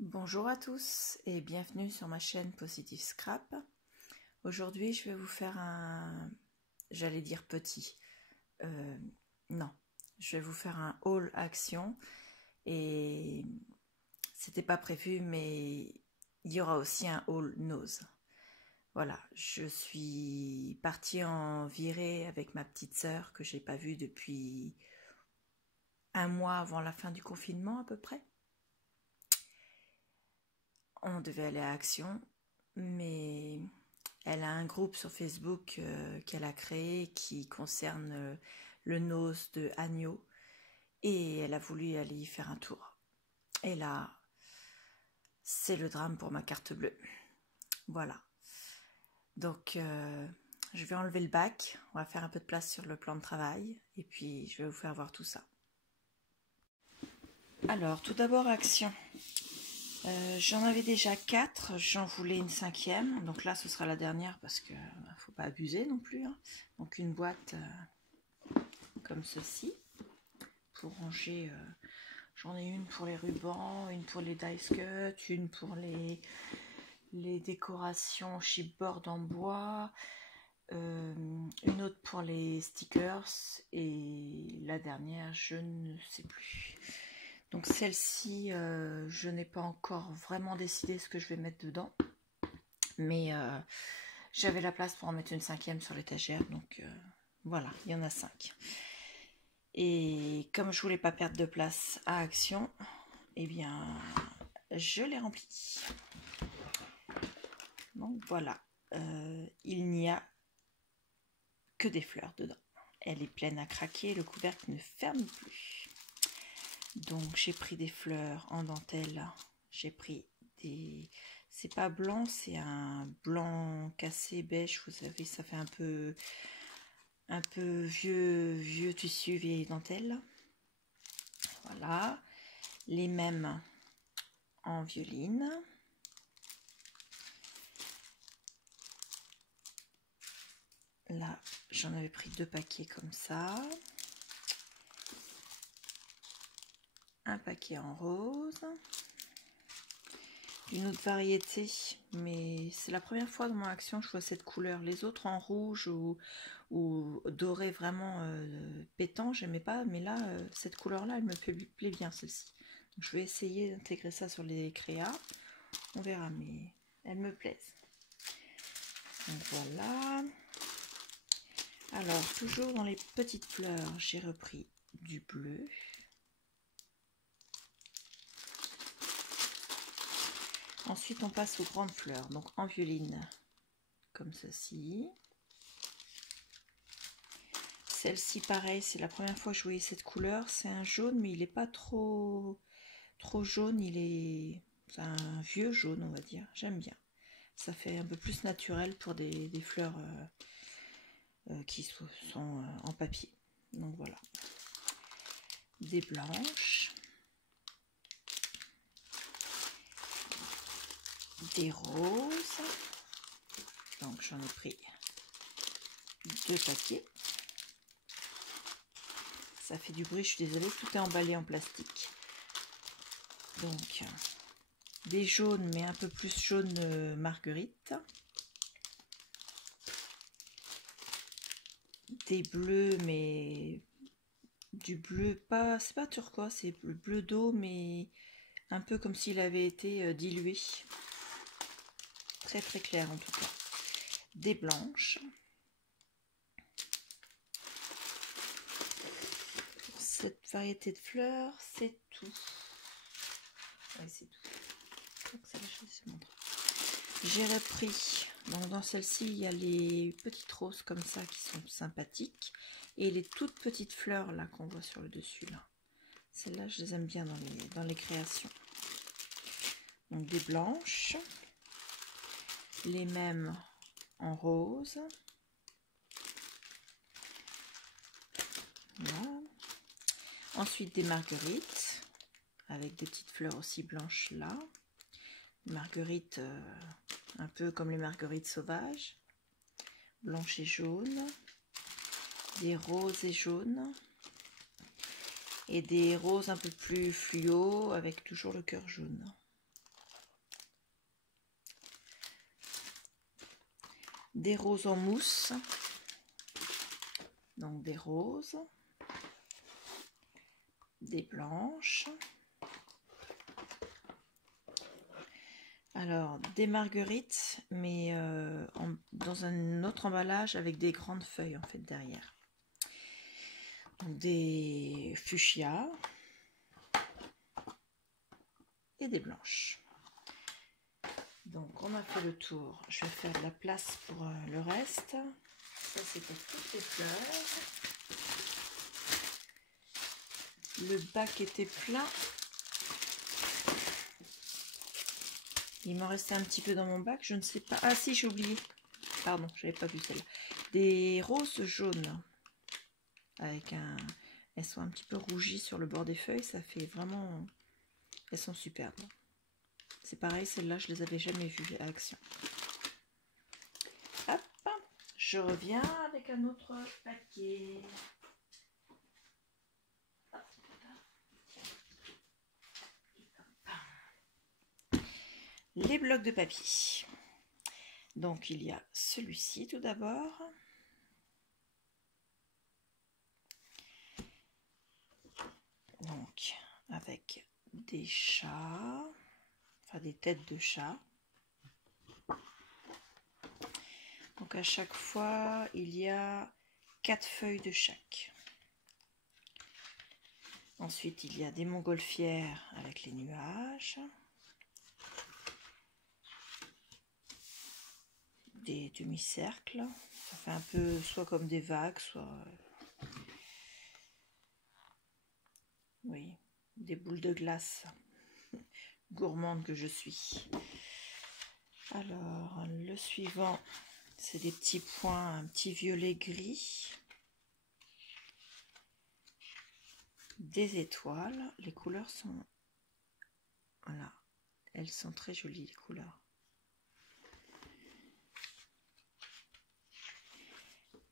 Bonjour à tous et bienvenue sur ma chaîne Positive Scrap. Aujourd'hui je vais vous faire j'allais dire petit, non, je vais vous faire un haul action et c'était pas prévu mais il y aura aussi un haul nose. Voilà, je suis partie en virée avec ma petite sœur que j'ai pas vue depuis un mois avant la fin du confinement à peu près. On devait aller à Action, mais elle a un groupe sur Facebook qu'elle a créé qui concerne le nose de agneau et elle a voulu aller y faire un tour. Et là, c'est le drame pour ma carte bleue. Voilà. Donc, je vais enlever le bac, on va faire un peu de place sur le plan de travail et puis je vais vous faire voir tout ça. Alors, tout d'abord, Action. J'en avais déjà 4, j'en voulais une 5e, donc là ce sera la dernière parce que faut pas abuser non plus, hein. Donc une boîte comme ceci pour ranger, j'en ai une pour les rubans, une pour les dice cut, une pour les décorations chipboard en bois, une autre pour les stickers et la dernière je ne sais plus. Donc celle-ci, je n'ai pas encore vraiment décidé ce que je vais mettre dedans. Mais j'avais la place pour en mettre une 5e sur l'étagère. Donc voilà, il y en a 5. Et comme je voulais pas perdre de place à Action, eh bien, je l'ai remplie. Donc voilà, il n'y a que des fleurs dedans. Elle est pleine à craquer, le couvercle ne ferme plus. Donc j'ai pris des fleurs en dentelle, j'ai pris des... C'est pas blanc, c'est un blanc cassé beige, vous savez, ça fait un peu vieux tissu, vieille dentelle. Voilà, les mêmes en violine. Là, j'en avais pris 2 paquets comme ça. Un paquet en rose. Une autre variété, mais c'est la première fois dans mon Action que je vois cette couleur. Les autres en rouge ou doré vraiment pétant, j'aimais pas, mais là, cette couleur-là, elle me plaît bien, celle-ci. Donc, je vais essayer d'intégrer ça sur les créas. On verra, mais elles me plaisent. Donc voilà. Alors, toujours dans les petites fleurs, j'ai repris du bleu. Ensuite, on passe aux grandes fleurs, donc en violine, comme ceci. Celle-ci, pareil, c'est la première fois que je voyais cette couleur. C'est un jaune, mais il n'est pas trop jaune. C'est un vieux jaune, on va dire. J'aime bien. Ça fait un peu plus naturel pour des fleurs qui sont en papier. Donc voilà. Des blanches. Des roses. Donc j'en ai pris 2 paquets. Ça fait du bruit, je suis désolée, tout est emballé en plastique. Donc, des jaunes, mais un peu plus jaune marguerite. Des bleus, mais du bleu, c'est pas turquoise, c'est bleu d'eau, mais un peu comme s'il avait été dilué. Très très clair en tout cas. Des blanches. Cette variété de fleurs, c'est tout. Ouais, c'est tout. J'ai repris, donc dans celle-ci, il y a les petites roses comme ça qui sont sympathiques. Et les toutes petites fleurs là qu'on voit sur le dessus là. Celles-là, je les aime bien dans les créations. Donc des blanches. Les mêmes en rose. Voilà. Ensuite des marguerites avec des petites fleurs aussi blanches là. Marguerites un peu comme les marguerites sauvages, blanches et jaunes, des roses et jaunes et des roses un peu plus fluo avec toujours le cœur jaune. des roses en mousse, donc des roses, des blanches, alors des marguerites, mais dans un autre emballage avec des grandes feuilles en fait derrière, donc des fuchsias et des blanches. Donc on a fait le tour, je vais faire de la place pour le reste. Ça c'est pour toutes les fleurs. Le bac était plein. Il m'en restait un petit peu dans mon bac, je ne sais pas. Ah si, j'ai oublié. Pardon, j'avais pas vu celle-là. Des roses jaunes. Avec un... Elles sont un petit peu rougies sur le bord des feuilles. Ça fait vraiment... Elles sont superbes. C'est pareil, celles-là, je les avais jamais vues à action. Hop, je reviens avec un autre paquet. Les blocs de papier. Donc, il y a celui-ci tout d'abord. Donc, avec des chats, enfin des têtes de chat. Donc à chaque fois, il y a 4 feuilles de chaque. Ensuite, il y a des montgolfières avec les nuages. Des demi-cercles. Ça fait un peu soit comme des vagues, soit... Oui, des boules de glace. Gourmande que je suis. Alors, le suivant, c'est des petits points, un petit violet gris. Des étoiles. Les couleurs sont... Voilà. Elles sont très jolies, les couleurs.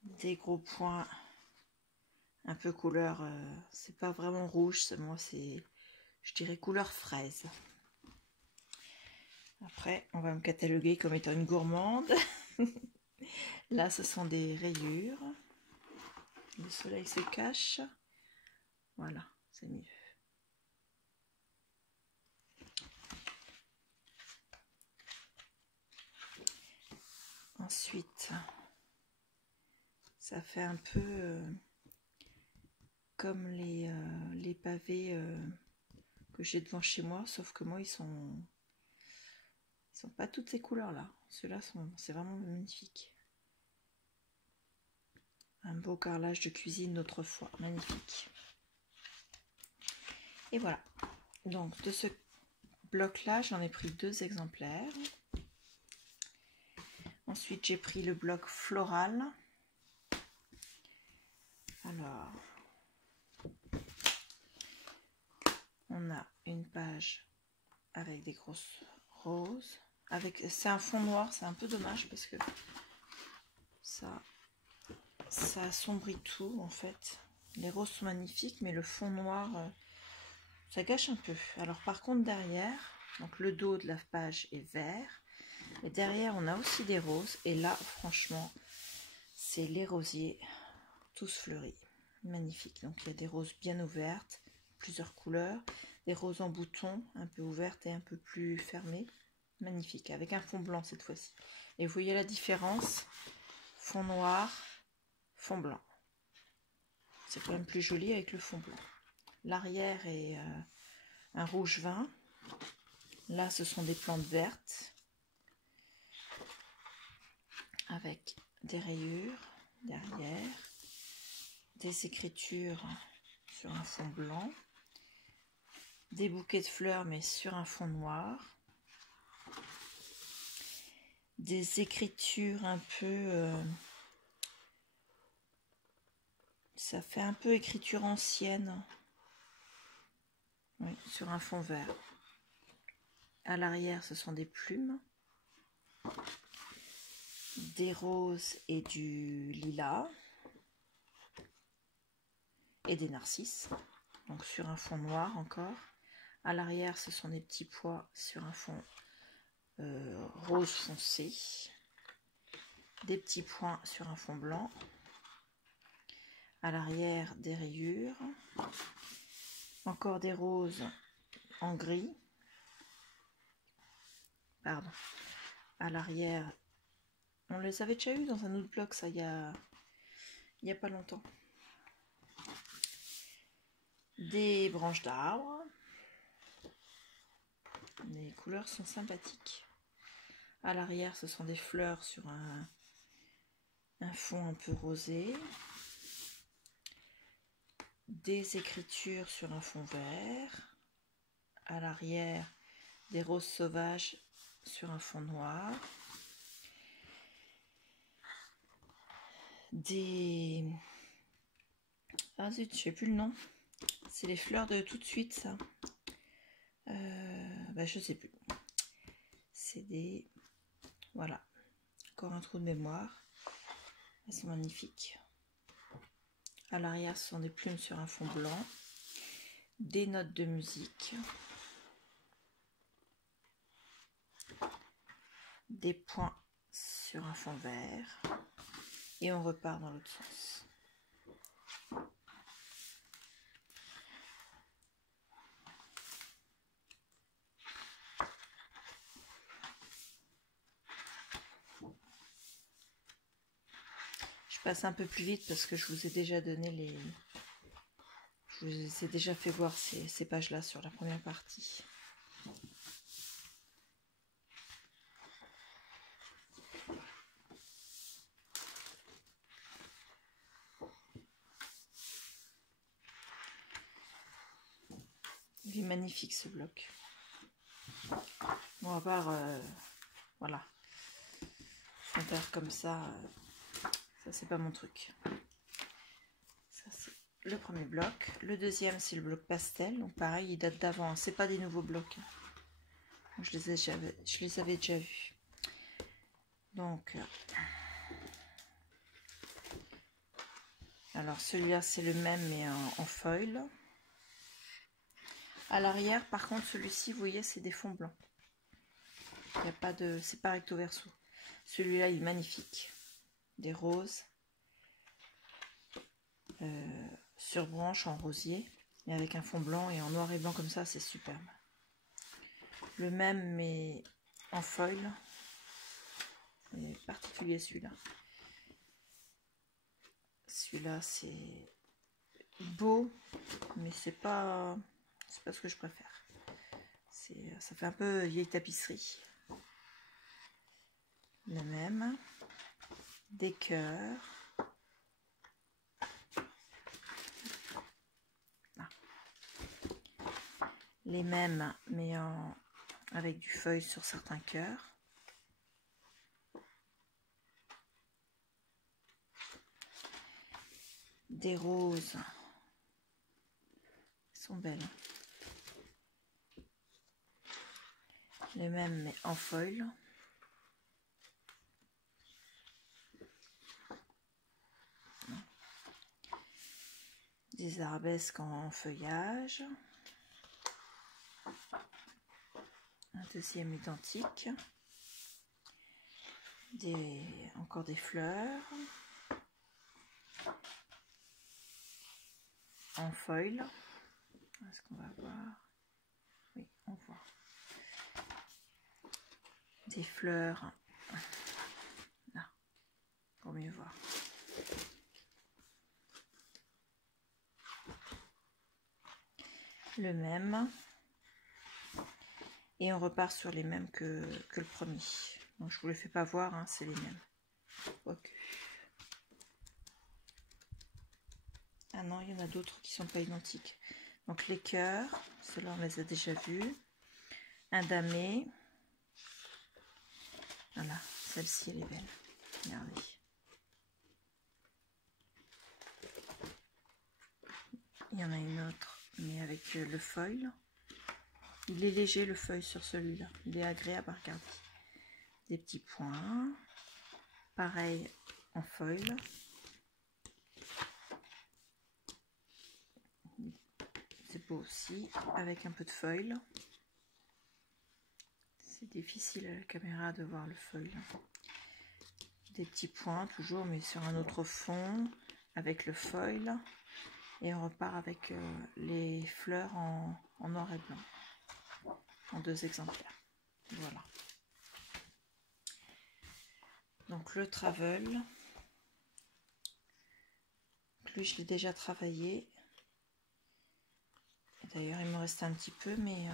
Des gros points un peu couleur... c'est pas vraiment rouge, moi c'est... Je dirais couleur fraise. Après, on va me cataloguer comme étant une gourmande. Là, ce sont des rayures. Le soleil se cache. Voilà, c'est mieux. Ensuite, ça fait un peu comme les pavés que j'ai devant chez moi, sauf que moi, ils sont pas toutes ces couleurs-là. Ceux-là, c'est vraiment magnifique. Un beau carrelage de cuisine d'autrefois, magnifique. Et voilà. Donc, de ce bloc-là, j'en ai pris 2 exemplaires. Ensuite, j'ai pris le bloc floral. Alors, on a une page avec des grosses roses. C'est un fond noir, c'est un peu dommage parce que ça assombrit tout en fait. Les roses sont magnifiques, mais le fond noir, ça gâche un peu. Alors par contre derrière, donc le dos de la page est vert. Et derrière, on a aussi des roses. Et là, franchement, c'est les rosiers tous fleuris. Magnifique. Donc, il y a des roses bien ouvertes, plusieurs couleurs. Des roses en bouton, un peu ouvertes et un peu plus fermées. Magnifique. Avec un fond blanc cette fois-ci. Et vous voyez la différence. Fond noir, fond blanc. C'est quand même plus joli avec le fond blanc. L'arrière est un rouge vin. Là, ce sont des plantes vertes. Avec des rayures derrière, des écritures sur un fond blanc, des bouquets de fleurs mais sur un fond noir, des écritures un peu... ça fait un peu écriture ancienne, oui, sur un fond vert. À l'arrière, ce sont des plumes, des roses et du lilas et des narcisses, donc sur un fond noir encore. À l'arrière, ce sont des petits pois sur un fond rose foncé. des petits points sur un fond blanc. À l'arrière, des rayures. Encore des roses en gris. Pardon. À l'arrière, on les avait déjà eu dans un autre bloc, ça, il y a pas longtemps. Des branches d'arbres. Les couleurs sont sympathiques. À l'arrière, ce sont des fleurs sur un fond un peu rosé. Des écritures sur un fond vert. À l'arrière, des roses sauvages sur un fond noir. Ah zut, je sais plus le nom. C'est les fleurs de tout de suite, ça. Je sais plus. C'est des... Voilà. Encore un trou de mémoire. Elles sont magnifiques. À l'arrière, ce sont des plumes sur un fond blanc. Des notes de musique. Des points sur un fond vert. Et on repart dans l'autre sens. Je passe un peu plus vite parce que je vous ai déjà donné les... Je vous ai déjà fait voir ces pages-là sur la première partie. Il est magnifique ce bloc. Bon, à part, voilà, faire comme ça c'est pas mon truc. Ça c'est le premier bloc. Le deuxième c'est le bloc pastel, donc pareil, il date d'avant, c'est pas des nouveaux blocs. Je les avais déjà vus. Donc, alors celui-là c'est le même mais en foil. À l'arrière, par contre, celui-ci, vous voyez, c'est des fonds blancs. Il n'y a pas de... C'est pas recto verso. Celui-là, il est magnifique. Des roses. Sur branche en rosier. Et avec un fond blanc et en noir et blanc comme ça, c'est superbe. Le même, mais en foil. Il est particulier, celui-là. Celui-là, c'est beau, mais c'est pas ce que je préfère. Ça fait un peu vieille tapisserie. Le même. Des cœurs. Ah. Les mêmes, mais avec du feuille sur certains cœurs. Des roses. Elles sont belles. Les mêmes, mais en foil. Des arabesques en feuillage. Un deuxième identique. Encore des fleurs. En foil. Est-ce qu'on va voir? Oui, on voit. Des fleurs. Là, pour mieux voir. Le même. Et on repart sur les mêmes que le premier. Donc je vous les fais pas voir, hein, c'est les mêmes. Okay. Ah non, il y en a d'autres qui sont pas identiques. Donc les cœurs, ceux-là on les a déjà vus. Un damé. Voilà, celle-ci elle est belle. Regardez. Il y en a une autre, mais avec le foil. Il est léger le feuille sur celui-là. Il est agréable à regarder. Des petits points. Pareil en foil. C'est beau aussi, avec un peu de foil. C'est difficile à la caméra de voir le foil. des petits points toujours, mais sur un autre fond avec le foil, et on repart avec les fleurs en noir et blanc en 2 exemplaires. Voilà, donc le travel, lui je l'ai déjà travaillé, d'ailleurs il me reste un petit peu, mais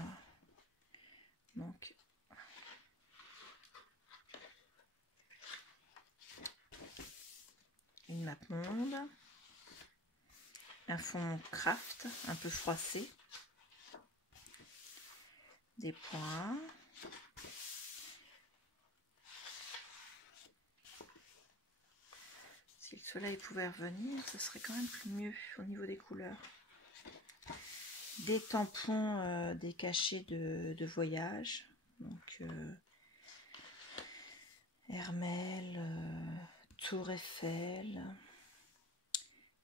donc une map monde, un fond craft un peu froissé, des points, si le soleil pouvait revenir, ce serait quand même plus mieux au niveau des couleurs. Des tampons, des cachets de voyage, donc Hermel, Tour Eiffel,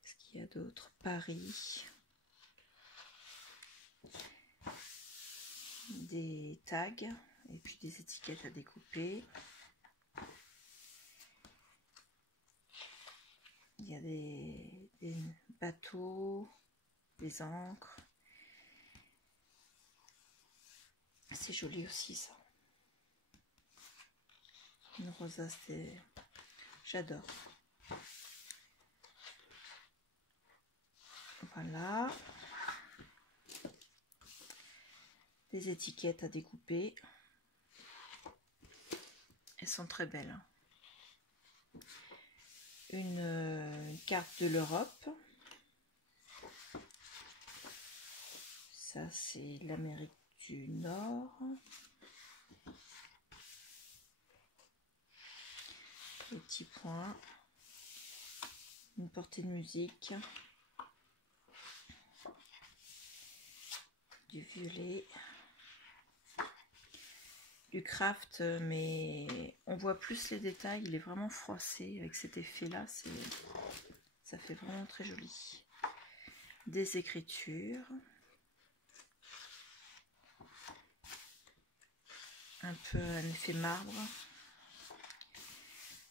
qu'est-ce qu'il y a d'autre, Paris, des tags et puis des étiquettes à découper. Il y a des bateaux, des ancres. C'est joli aussi ça. Une rosace, j'adore. Voilà. Des étiquettes à découper. Elles sont très belles. Une carte de l'Europe. Ça, c'est l'Amérique du Nord. Petits points. Une portée de musique. Du violet. Du craft, mais on voit plus les détails. Il est vraiment froissé avec cet effet-là. Ça fait vraiment très joli. Des écritures. Un peu un effet marbre,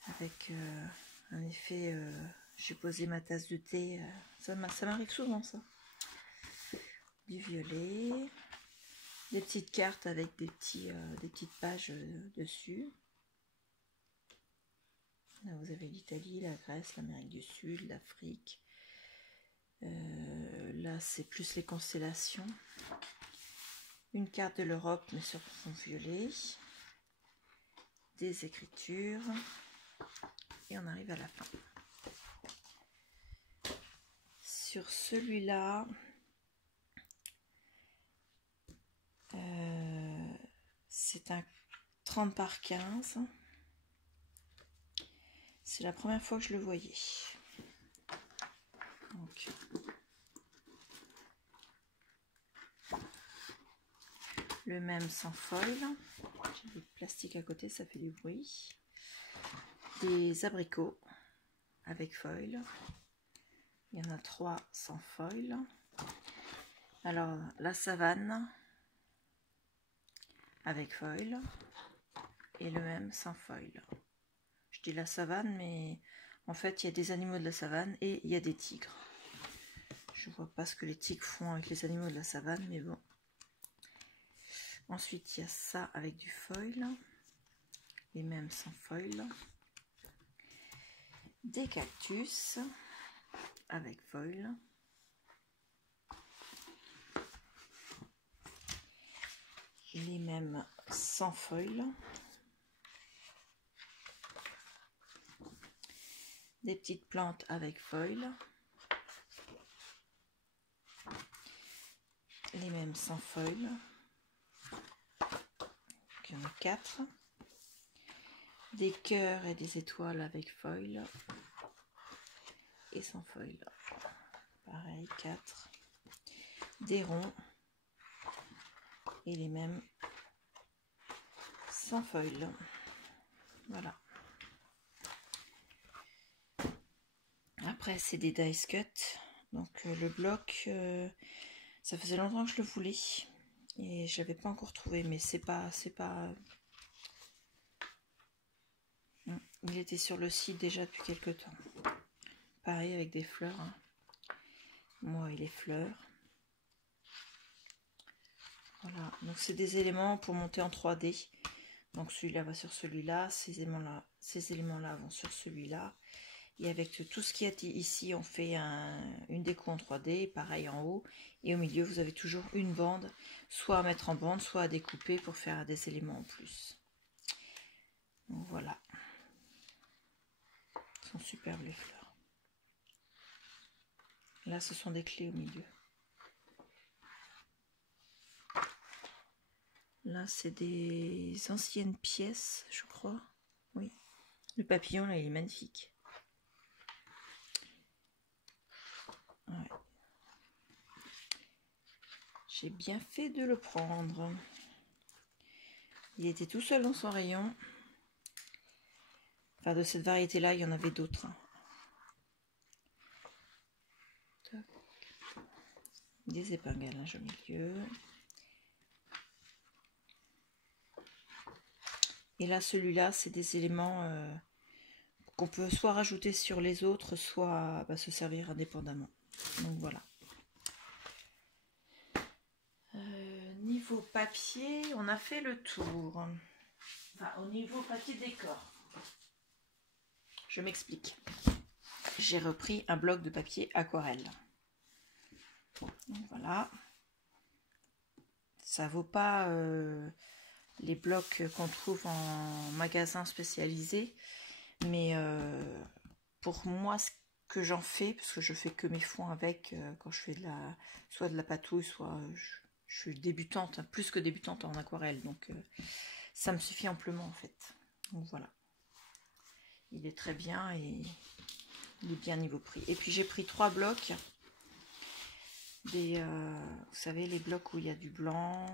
avec un effet, j'ai posé ma tasse de thé, ça m'arrive souvent ça. Du violet, des petites cartes avec des petites pages dessus. Là vous avez l'Italie, la Grèce, l'Amérique du Sud, l'Afrique. Là c'est plus les constellations. Une carte de l'Europe mais sur fond violet, des écritures, et on arrive à la fin. Sur celui-là, c'est un 30 par 15. C'est la première fois que je le voyais. Donc, le même sans foil. J'ai du plastique à côté, ça fait du bruit. Des abricots avec foil. Il y en a 3 sans foil. Alors, la savane avec foil. Et le même sans foil. Je dis la savane, mais en fait, il y a des animaux de la savane et il y a des tigres. Je vois pas ce que les tigres font avec les animaux de la savane, mais bon. Ensuite, il y a ça avec du foil, les mêmes sans foil. Des cactus avec foil. Les mêmes sans foil. Des petites plantes avec foil. Les mêmes sans foil. Il y en a 4. Des cœurs et des étoiles avec foil. Et sans foil. Pareil, 4. Des ronds. Et les mêmes sans foil. Voilà. Après, c'est des dice cut. Donc, le bloc, ça faisait longtemps que je le voulais. Et je l'avais pas encore trouvé, mais c'est pas... Il était sur le site déjà depuis quelques temps. Pareil avec des fleurs. Hein. Moi et les fleurs. Voilà, donc c'est des éléments pour monter en 3D. Donc celui-là va sur celui-là, ces éléments-là vont sur celui-là. Et avec tout ce qu'il y a ici, on fait une déco en 3D, pareil en haut. Et au milieu, vous avez toujours une bande, soit à mettre en bande, soit à découper pour faire des éléments en plus. Donc voilà. Elles sont superbes les fleurs. Là, ce sont des clés au milieu. Là, c'est des anciennes pièces, je crois. Oui. Le papillon, là, il est magnifique. Ouais. J'ai bien fait de le prendre. Il était tout seul dans son rayon. Enfin, de cette variété-là, il y en avait d'autres. Des épinglages au milieu. Et là, celui-là, c'est des éléments qu'on peut soit rajouter sur les autres, soit se servir indépendamment. Donc voilà. Niveau papier, on a fait le tour. Enfin, au niveau papier décor. Je m'explique. J'ai repris un bloc de papier aquarelle. Donc voilà. Ça vaut pas les blocs qu'on trouve en magasin spécialisé. Mais pour moi, ce que j'en fais, parce que je fais que mes fonds avec quand je fais soit de la patouille, soit je suis débutante, hein, plus que débutante en aquarelle. Donc ça me suffit amplement en fait. Donc voilà. Il est très bien et il est bien niveau prix. Et puis j'ai pris 3 blocs. Vous savez, les blocs où il y a du blanc,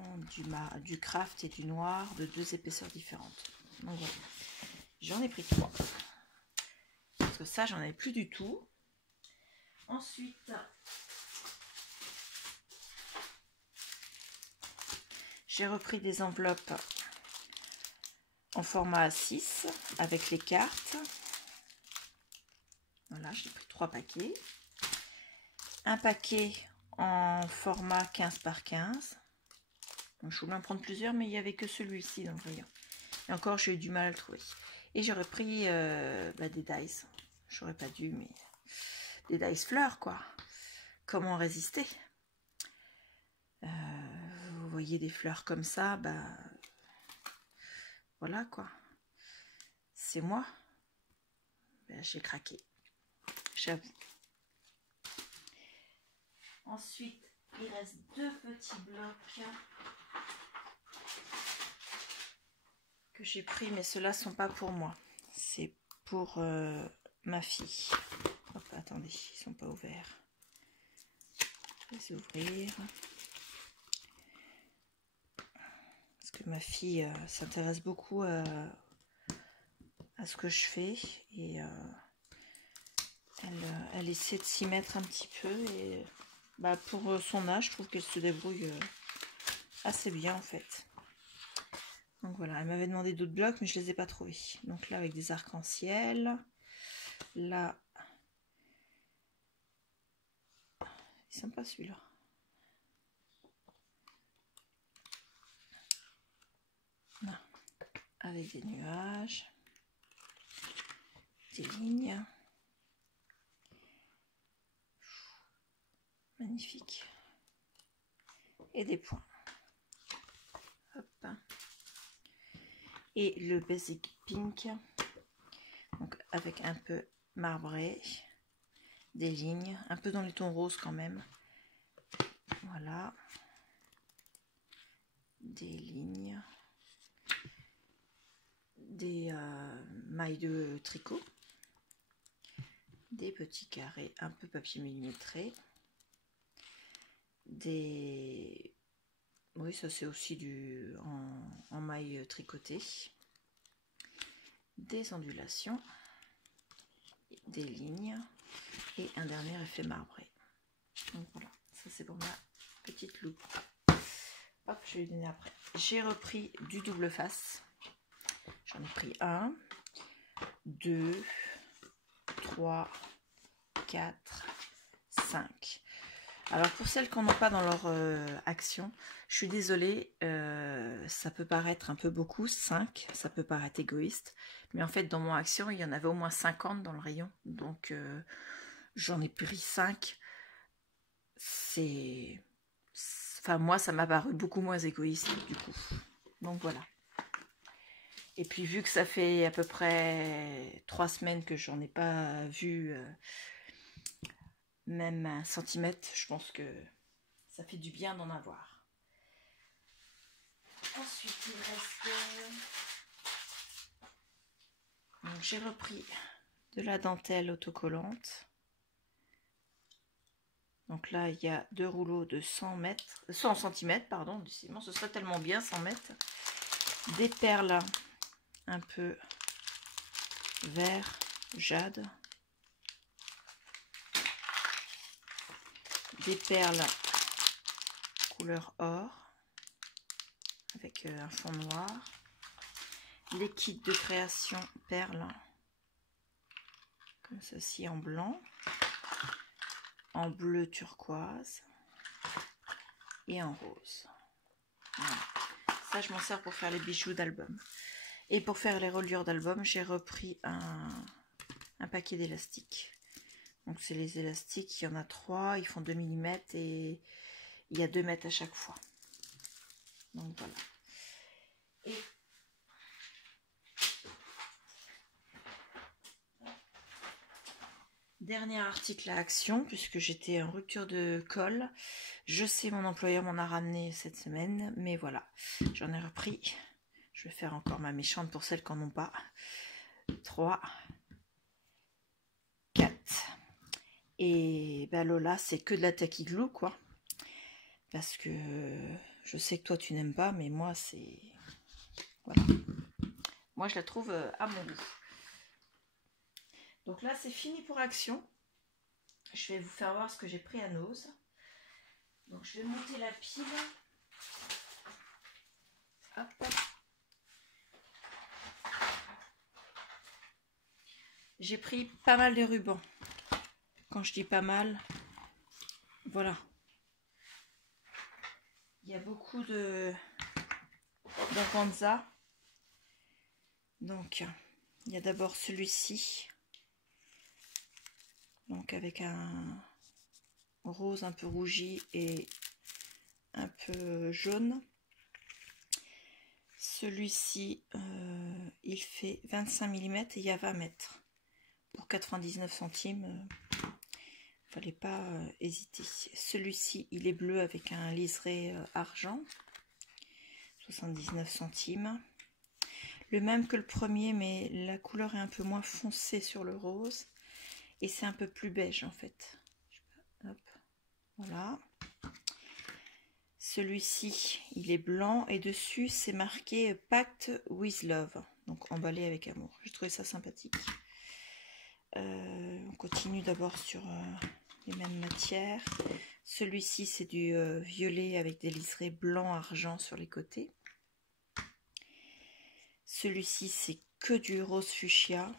du craft et du noir, de 2 épaisseurs différentes. Donc voilà. J'en ai pris 3. Parce que ça, j'en avais plus du tout. Ensuite, j'ai repris des enveloppes en format A6 avec les cartes. Voilà, j'ai pris 3 paquets. Un paquet en format 15 par 15. Donc, je voulais en prendre plusieurs, mais il n'y avait que celui-ci dans le rayon. Et encore, j'ai eu du mal à le trouver. Et j'ai repris des dice. J'aurais pas dû, mais des dice fleurs, quoi. Comment résister? Vous voyez des fleurs comme ça, voilà, quoi. C'est moi. J'ai craqué. J'avoue. Ensuite, il reste 2 petits blocs que j'ai pris, mais ceux-là sont pas pour moi. C'est pour ma fille. Hop, attendez, ils sont pas ouverts. Je vais les ouvrir. Parce que ma fille s'intéresse beaucoup à ce que je fais et elle essaie de s'y mettre un petit peu et pour son âge, je trouve qu'elle se débrouille assez bien en fait. Donc voilà, elle m'avait demandé d'autres blocs, mais je les ai pas trouvés. Donc là, avec des arcs-en-ciel. Là, il est sympa celui-là. Là, avec des nuages, des lignes. Magnifique. Et des points. Hop. Et le basic pink, donc avec un peu marbré, des lignes, un peu dans les tons roses quand même. Voilà. Des lignes. Des mailles de tricot. Des petits carrés, un peu papier millimétré. Oui, ça c'est aussi en maille tricotée. Des ondulations, des lignes et un dernier effet marbré. Donc voilà, ça c'est pour ma petite loupe. Hop, je vais lui donner après. J'ai repris du double face. J'en ai pris un. 2, 3, 4, 5. Alors pour celles qui n'en ont pas dans leur action, je suis désolée, ça peut paraître un peu beaucoup, 5, ça peut paraître égoïste, mais en fait dans mon action, il y en avait au moins 50 dans le rayon, donc j'en ai pris 5. Enfin moi ça m'a paru beaucoup moins égoïste du coup, donc voilà. Et puis vu que ça fait à peu près 3 semaines que j'en ai pas vu même 1 centimètre, je pense que ça fait du bien d'en avoir. Ensuite, il reste... Donc j'ai repris de la dentelle autocollante. Donc là, il y a 2 rouleaux de 100 cm, pardon, décidément, ce serait tellement bien 100 mètres. Des perles un peu vert, jade. Des perles couleur or avec un fond noir. Les kits de création perles comme ceci en blanc, en bleu turquoise et en rose. Voilà. Ça je m'en sers pour faire les bijoux d'album. Et pour faire les reliures d'album, j'ai repris un paquet d'élastiques. Donc c'est les élastiques, il y en a 3, ils font 2 mm et il y a 2 mètres à chaque fois. Donc voilà. Et dernier article à action, puisque j'étais en rupture de colle. Je sais, mon employeur m'en a ramené cette semaine, mais voilà, j'en ai repris. Je vais faire encore ma méchante pour celles qui n'en ont pas. 3, 4. Et ben Lola, c'est que de la tacky glue, quoi. Parce que je sais que toi, tu n'aimes pas, mais moi, c'est... Voilà. Moi, je la trouve à mon goût. Donc là, c'est fini pour action. Je vais vous faire voir ce que j'ai pris à Nose. Donc, je vais monter la pile. Hop. J'ai pris pas mal de rubans. Quand je dis pas mal, voilà. Il y a beaucoup d'organza. Donc, il y a d'abord celui-ci. Donc, avec un rose un peu rougi et un peu jaune. Celui-ci, il fait 25 mm et il y a 20 mètres. Pour 99 centimes, fallait pas hésiter. Celui-ci, il est bleu avec un liseré argent. 79 centimes. Le même que le premier, mais la couleur est un peu moins foncée sur le rose. Et c'est un peu plus beige en fait. Hop, voilà. Celui-ci, il est blanc et dessus, c'est marqué Packed with Love. Donc emballé avec amour. J'ai trouvé ça sympathique. On continue d'abord sur les mêmes matières. Celui-ci, c'est du violet avec des liserés blanc argent sur les côtés. Celui-ci, c'est que du rose fuchsia.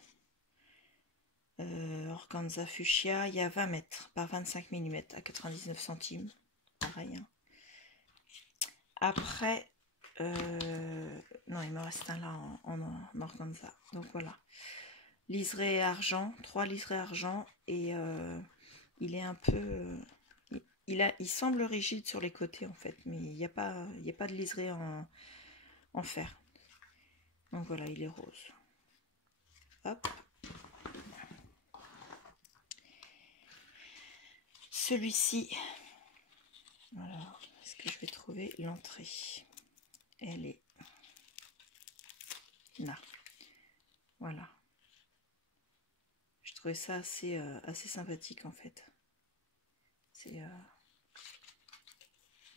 Organza fuchsia. Il y a 20 mètres par 25 mm à 99 centimes. Pareil. Hein. Après, non, il me reste un là en organza. Donc voilà. Liseré argent, 3 liserés argent et il est un peu... il semble rigide sur les côtés en fait, mais il n'y a pas de liseré en fer. Donc voilà, il est rose. Hop. Celui-ci, alors, est-ce que je vais trouver l'entrée? Elle est là. Voilà. Je trouvais ça assez sympathique en fait. C'est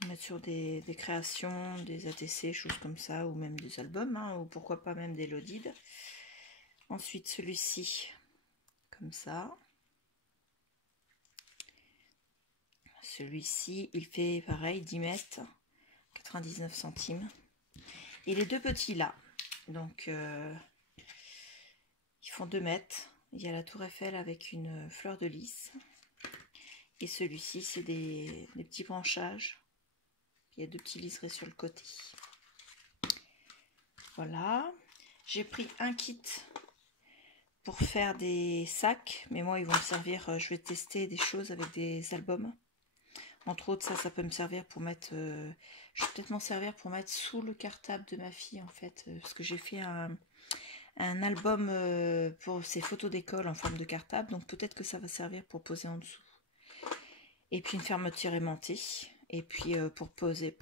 mettre sur des créations, des ATC, choses comme ça, ou même des albums, hein, ou pourquoi pas même des loaded. Ensuite celui-ci, comme ça. Celui-ci, il fait pareil, 10 mètres, 99 centimes. Et les deux petits là, donc il qui font 2 mètres. Il y a la tour Eiffel avec une fleur de lys. Et celui-ci, c'est des petits branchages. Il y a 2 petits liserés sur le côté. Voilà. J'ai pris un kit pour faire des sacs. Mais moi, ils vont me servir. Je vais tester des choses avec des albums. Entre autres, ça peut me servir pour mettre... je vais peut-être m'en servir pour mettre sous le cartable de ma fille, en fait. Parce que j'ai fait un album pour ses photos d'école en forme de cartable. Donc peut-être que ça va servir pour poser en dessous. Et puis une fermeture aimantée. Et puis pour poser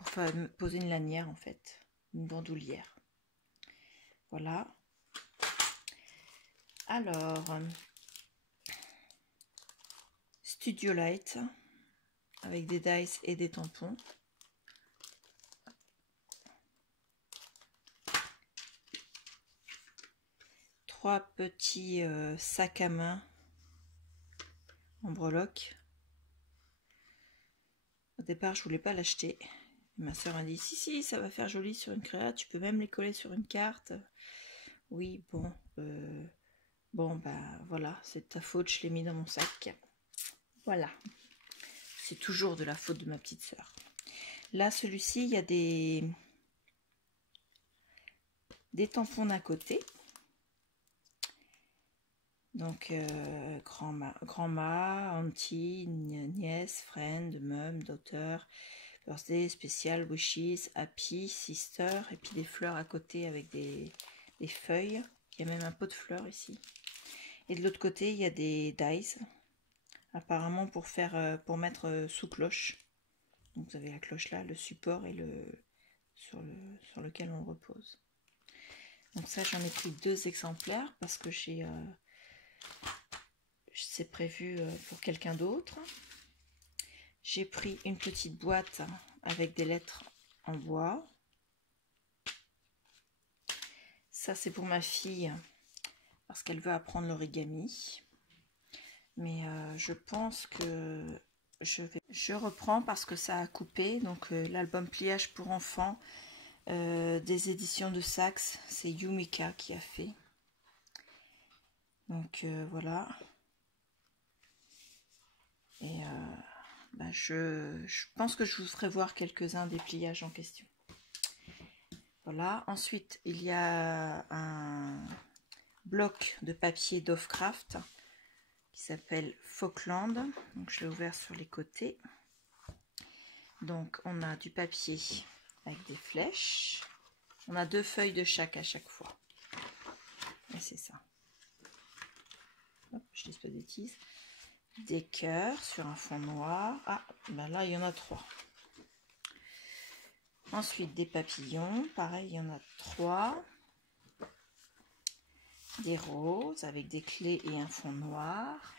une lanière, en fait. Une bandoulière. Voilà. Alors, Studio Light. Avec des dice et des tampons. Trois petits sacs à main en breloque. Au départ, je voulais pas l'acheter. Ma soeur a dit si, ça va faire joli sur une créa. Tu peux même les coller sur une carte. Oui, bon. Bon, bah voilà, c'est de ta faute. Je l'ai mis dans mon sac. Voilà. C'est toujours de la faute de ma petite soeur. Là, celui-ci, il y a des tampons d'un côté. Donc, grand-ma, auntie, nièce, friend, mum, daughter, birthday, spécial, wishes, happy, sister, et puis des fleurs à côté avec des feuilles. Il y a même un pot de fleurs ici. Et de l'autre côté, il y a des dies, apparemment pour mettre sous cloche. Donc, vous avez la cloche là, le support et sur lequel on repose. Donc ça, j'en ai pris 2 exemplaires parce que c'est prévu pour quelqu'un d'autre. J'ai pris une petite boîte avec des lettres en bois. Ça, c'est pour ma fille parce qu'elle veut apprendre l'origami. Mais je pense que je reprends parce que ça a coupé. Donc l'album pliage pour enfants des éditions de Saxe, c'est Yumika qui a fait. Donc voilà. Et je pense que je vous ferai voir quelques-uns des pliages en question. Voilà. Ensuite, il y a un bloc de papier Dovecraft qui s'appelle Falkland. Donc je l'ai ouvert sur les côtés. Donc on a du papier avec des flèches. On a 2 feuilles de chaque à chaque fois. Et c'est ça. Hop, je dis pas de bêtises. Des cœurs sur un fond noir. Ah, ben là, il y en a 3. Ensuite, des papillons. Pareil, il y en a 3. Des roses avec des clés et un fond noir.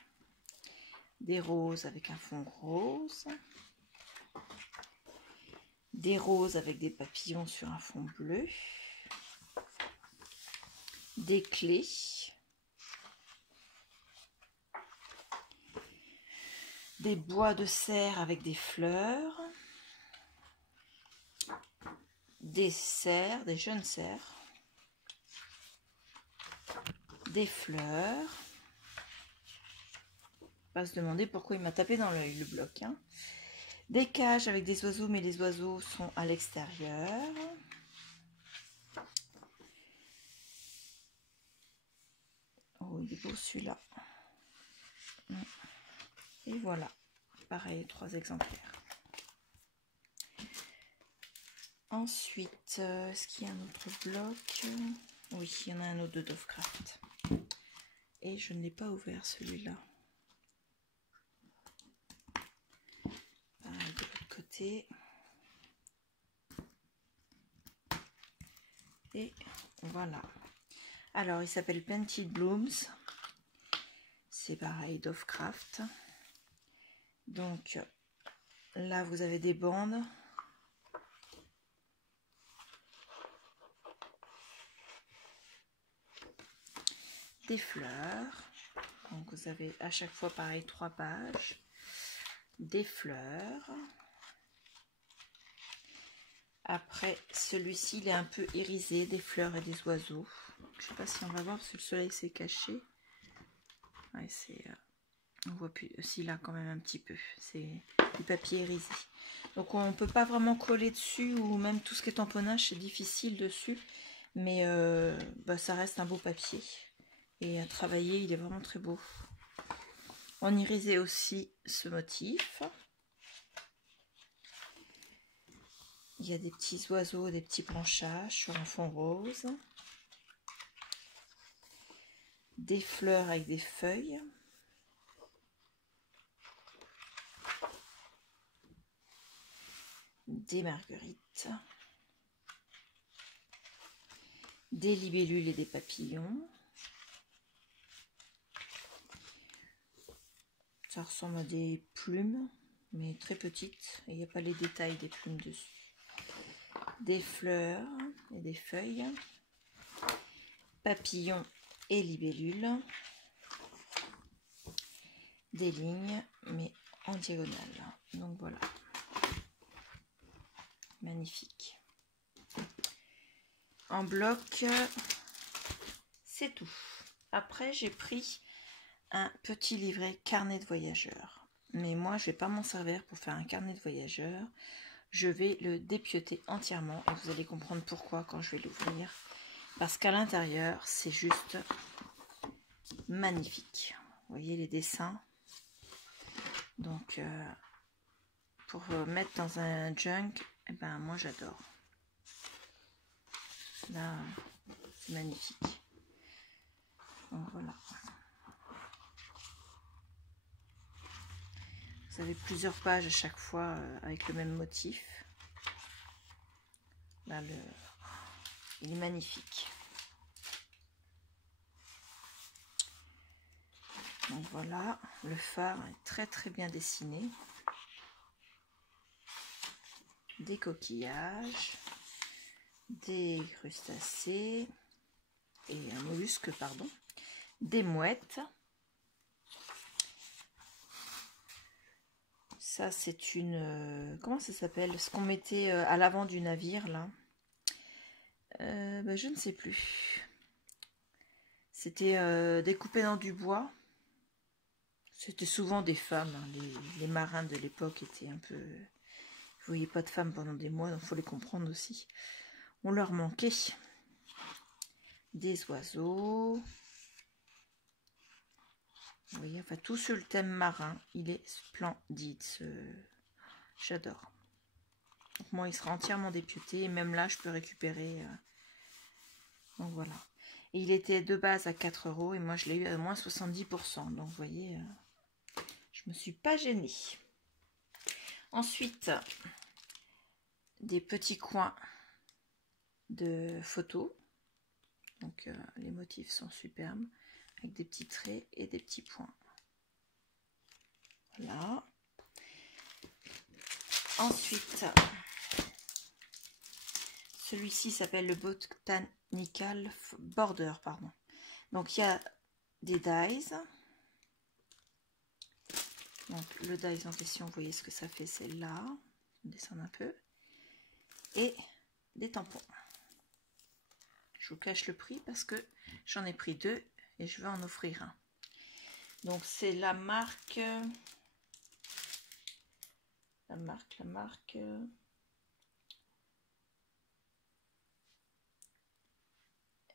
Des roses avec un fond rose. Des roses avec des papillons sur un fond bleu. Des clés. Des bois de serre avec des fleurs. Des cerfs, des jeunes cerfs. Des fleurs. On va se demander pourquoi il m'a tapé dans l'œil le bloc. Hein. Des cages avec des oiseaux, mais les oiseaux sont à l'extérieur. Oh, il est beau celui-là. Et voilà. Pareil, 3 exemplaires. Ensuite, est-ce qu'il y a un autre bloc? Oui, il y en a un autre de Dovecraft. Et je ne l'ai pas ouvert celui-là. Pareil de l'autre côté. Et voilà. Alors, il s'appelle Painted Blooms. C'est pareil, Dovecraft. Donc, là, vous avez des bandes. Des fleurs. Donc, vous avez à chaque fois, pareil, 3 pages. Des fleurs. Après, celui-ci, il est un peu irisé, des fleurs et des oiseaux. Je sais pas si on va voir parce que le soleil s'est caché. Ouais, on voit plus. Si, là, quand même un petit peu. C'est du papier irisé. Donc, on ne peut pas vraiment coller dessus ou même tout ce qui est tamponnage, c'est difficile dessus. Mais ça reste un beau papier. Et à travailler, il est vraiment très beau. On irisait aussi ce motif. Il y a des petits oiseaux, des petits branchages sur un fond rose. Des fleurs avec des feuilles. Des marguerites. Des libellules et des papillons. Ça ressemble à des plumes, mais très petites. Et il n'y a pas les détails des plumes dessus. Des fleurs et des feuilles. Papillons et libellules. Des lignes, mais en diagonale. Donc voilà. Magnifique. En bloc, c'est tout. Après, j'ai pris un petit livret carnet de voyageur. Mais moi, je vais pas m'en servir pour faire un carnet de voyageur. Je vais le dépioter entièrement et vous allez comprendre pourquoi quand je vais l'ouvrir. Parce qu'à l'intérieur, c'est juste magnifique. Vous voyez les dessins. Donc, pour mettre dans un junk, eh ben, moi j'adore. Là, c'est magnifique. Donc voilà. Vous avez plusieurs pages à chaque fois avec le même motif. Là, il est magnifique. Donc voilà, le phare est très très bien dessiné. Des coquillages, des crustacés, et un mollusque, pardon, des mouettes. Ça, c'est une... comment ça s'appelle? Ce qu'on mettait à l'avant du navire, là. Je ne sais plus. C'était découpé dans du bois. C'était souvent des femmes. Hein. Les marins de l'époque étaient un peu... Vous voyez pas de femmes pendant des mois, donc il faut les comprendre aussi. On leur manquait. Des oiseaux. Vous voyez, enfin tout sur le thème marin. Il est splendide. J'adore. Donc moi, il sera entièrement dépioté. Et même là, je peux récupérer. Donc voilà. Et il était de base à 4 €. Et moi, je l'ai eu à moins 70%. Donc vous voyez, je me suis pas gênée. Ensuite, des petits coins de photos. Donc les motifs sont superbes. Avec des petits traits et des petits points. Voilà. Ensuite, celui-ci s'appelle le Botanical Border, pardon. Donc il y a des dies. Donc le dies en question, vous voyez ce que ça fait, c'est là. Je descends un peu. Et des tampons. Je vous cache le prix parce que j'en ai pris 2 et je vais en offrir un. Donc c'est la marque... La marque...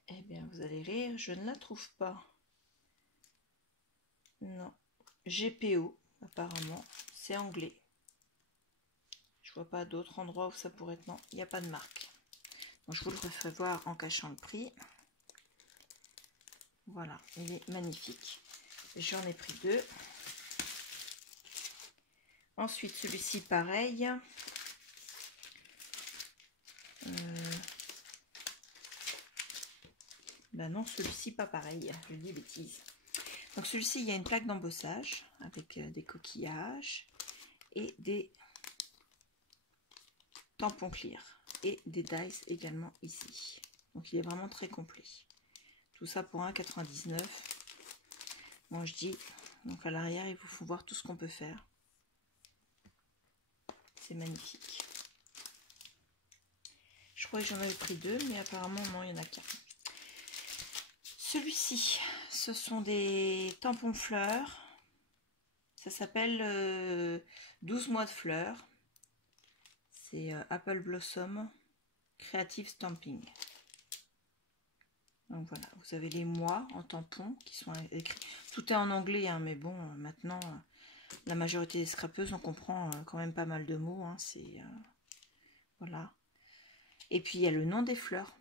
Eh bien, vous allez rire, je ne la trouve pas. Non. GPO, apparemment. C'est anglais. Je vois pas d'autres endroits où ça pourrait être... Non, il n'y a pas de marque. Donc, je vous le referai voir en cachant le prix. Voilà, il est magnifique. J'en ai pris 2. Ensuite, celui-ci, pareil. Ben non, celui-ci, pas pareil. Je dis bêtise. Donc, celui-ci, il y a une plaque d'embossage avec des coquillages et des tampons clear. Et des dies également ici. Donc, il est vraiment très complet. Tout ça pour 1,99 €. Moi, je dis, donc à l'arrière, il vous faut voir tout ce qu'on peut faire. C'est magnifique. croyais que j'en avais pris 2, mais apparemment non, il y en a qu'un. Celui-ci, ce sont des tampons fleurs. Ça s'appelle 12 mois de fleurs. C'est Apple Blossom Creative Stamping. Donc voilà, vous avez les mois en tampon qui sont écrits. Tout est en anglais, hein, mais bon, maintenant, la majorité des scrapeuses, on comprend quand même pas mal de mots. Hein, voilà. Et puis, il y a le nom des fleurs.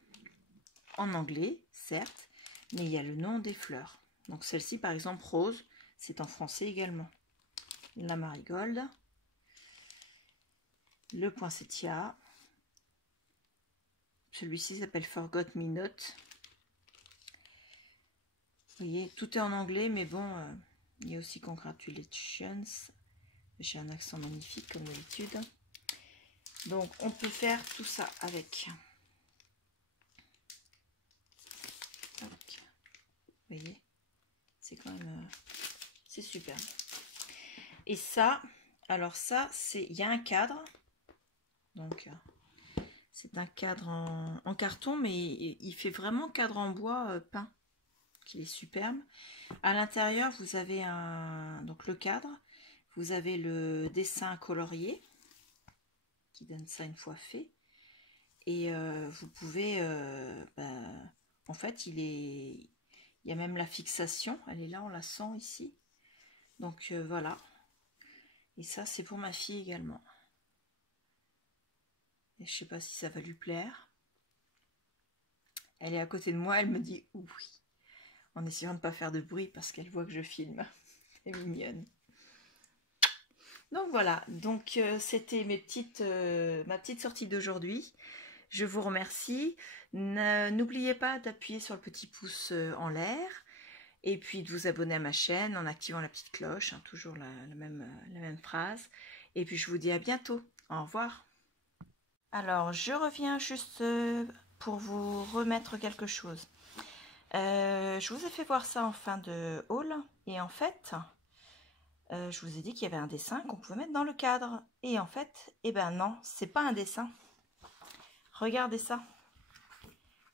En anglais, certes, mais il y a le nom des fleurs. Donc celle-ci, par exemple, rose, c'est en français également. La marigold, le poinsettia. Celui-ci s'appelle Forgot Me Not. Vous voyez, tout est en anglais, mais bon, il y a aussi Congratulations. J'ai un accent magnifique comme d'habitude. Donc, on peut faire tout ça avec. Vous voyez, c'est quand même, c'est super. Et ça, alors ça, c'est, il y a un cadre. Donc, c'est un cadre en carton, mais il fait vraiment cadre en bois peint, qui est superbe. À l'intérieur, vous avez donc le cadre, vous avez le dessin colorié, qui donne ça une fois fait. Et vous pouvez, en fait, il y a même la fixation, elle est là, on la sent ici. Donc voilà. Et ça, c'est pour ma fille également. Et je sais pas si ça va lui plaire. Elle est à côté de moi, elle me dit oui. En essayant de ne pas faire de bruit parce qu'elle voit que je filme. C'est mignonne. Donc voilà, donc c'était ma petite sortie d'aujourd'hui. Je vous remercie. N'oubliez pas d'appuyer sur le petit pouce en l'air et puis de vous abonner à ma chaîne en activant la petite cloche, hein, toujours la même phrase. Et puis je vous dis à bientôt. Au revoir. Alors je reviens juste pour vous remettre quelque chose. Je vous ai fait voir ça en fin de haul et en fait, je vous ai dit qu'il y avait un dessin qu'on pouvait mettre dans le cadre. Et en fait, eh ben non, c'est pas un dessin. Regardez ça.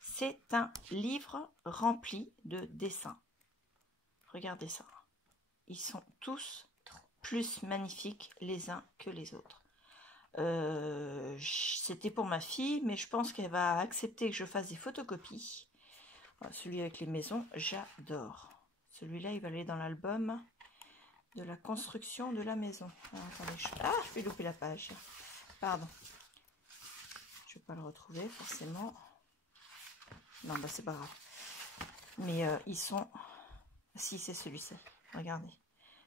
C'est un livre rempli de dessins. Regardez ça. Ils sont tous plus magnifiques les uns que les autres. C'était pour ma fille, mais je pense qu'elle va accepter que je fasse des photocopies. Celui avec les maisons, j'adore. Celui-là, il va aller dans l'album de la construction de la maison. Alors, attendez, je vais louper la page. Pardon. Je ne vais pas le retrouver forcément. Non, bah c'est pas grave. Mais ils sont... Si, c'est celui-ci. Regardez.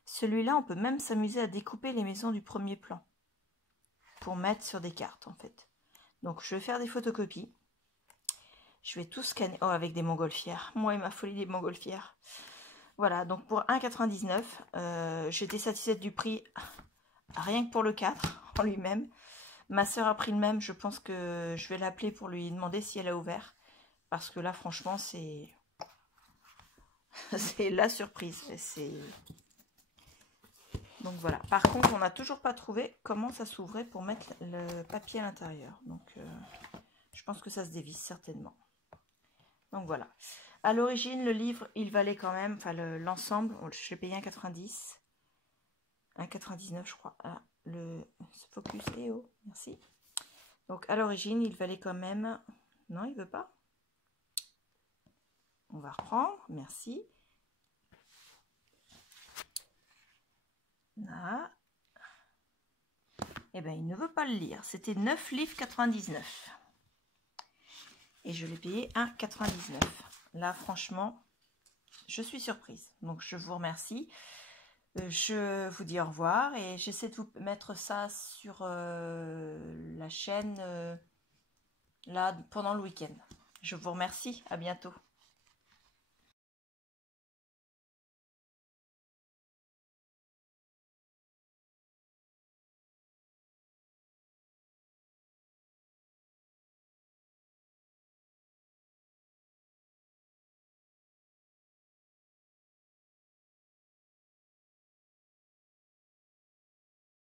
Celui-là, on peut même s'amuser à découper les maisons du premier plan. Pour mettre sur des cartes, en fait. Donc, je vais faire des photocopies. Je vais tout scanner. Oh, avec des montgolfières. Moi et ma folie des montgolfières. Voilà, donc pour 1,99 €, j'étais satisfaite du prix rien que pour le 4 en lui-même. Ma soeur a pris le même, je pense que je vais l'appeler pour lui demander si elle a ouvert. Parce que là, franchement, c'est la surprise. Donc voilà. Par contre, on n'a toujours pas trouvé comment ça s'ouvrait pour mettre le papier à l'intérieur. Donc, je pense que ça se dévisse certainement. Donc voilà. À l'origine, le livre, il valait quand même, enfin l'ensemble, je l'ai payé 1,90 €. 1,99 € je crois. Ah, le focus EO, merci. Donc à l'origine, il valait quand même... Non, il veut pas. On va reprendre, merci. Là. Eh bien, il ne veut pas le lire. C'était 9 livres 99. Et je l'ai payé 1,99 €. Là, franchement, je suis surprise. Donc, je vous remercie. Je vous dis au revoir. Et j'essaie de vous mettre ça sur la chaîne là pendant le week-end. Je vous remercie. À bientôt.